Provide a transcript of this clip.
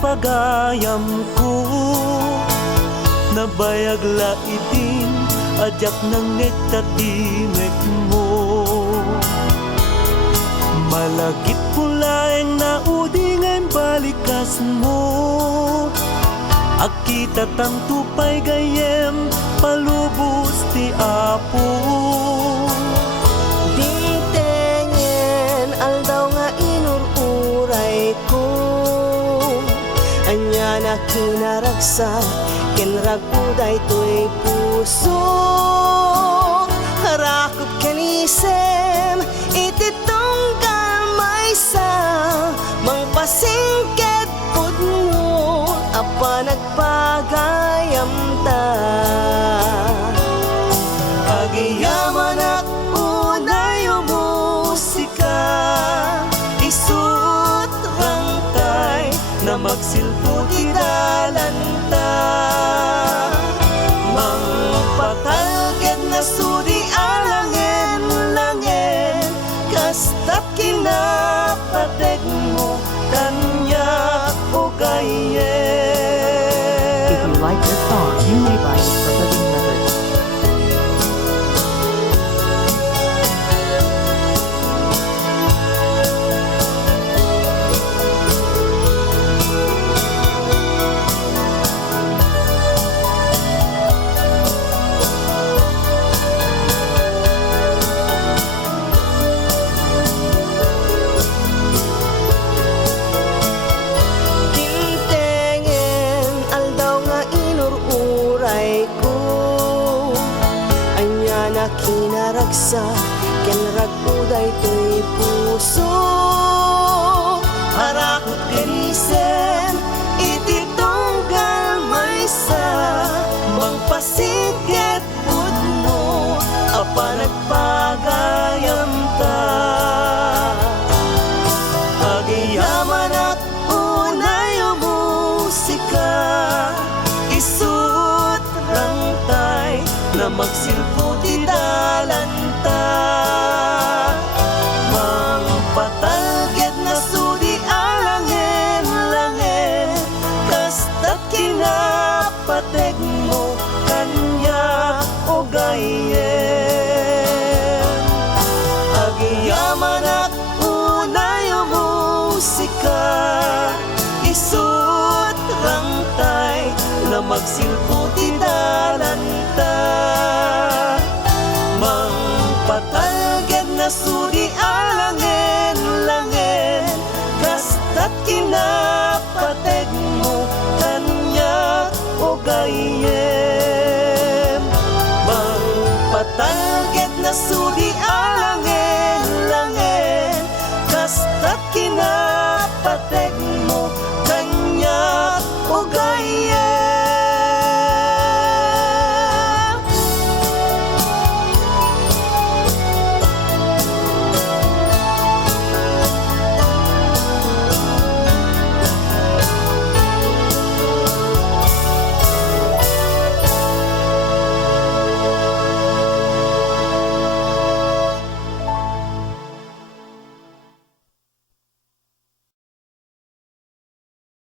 pagayam ko, nabayag la itin ajak ng nagtatimek mo. Malagit pula ang naudi ngayon balikas mo, akita tang tupay gayem palubos ti Apo. Dingtengen aldaw nga inururay ko, anya na kinaragsa kenraguday to'y puso. Harakot kanisem ititunggal maysa mangpasingket pud mo apa nagpagayam ta. Agiyaman ak unayo musika, isut rangkay na magsilpo ti dalanta. Mangpatalged na sudi alangen-langen, kasta't kinapateg mo kanyak o gayen. If you like this song, you may buy it for Living Records. Dingtengen aldaw nga inururay ko, anya na kinaragsa kenraguday to'y puso. Harakot kanisem ititunggal maysa mangpasiket pud mo apa nagpagayam ta. Agiyaman at unayo musika, isut rangtay na magsilpo ti dalanta. Mangpatalged na sudi alangen-langen, kasta't kinapateg mo kanya o gayen. Agiyaman at unayo musika, isut rangtay na magsilpo ti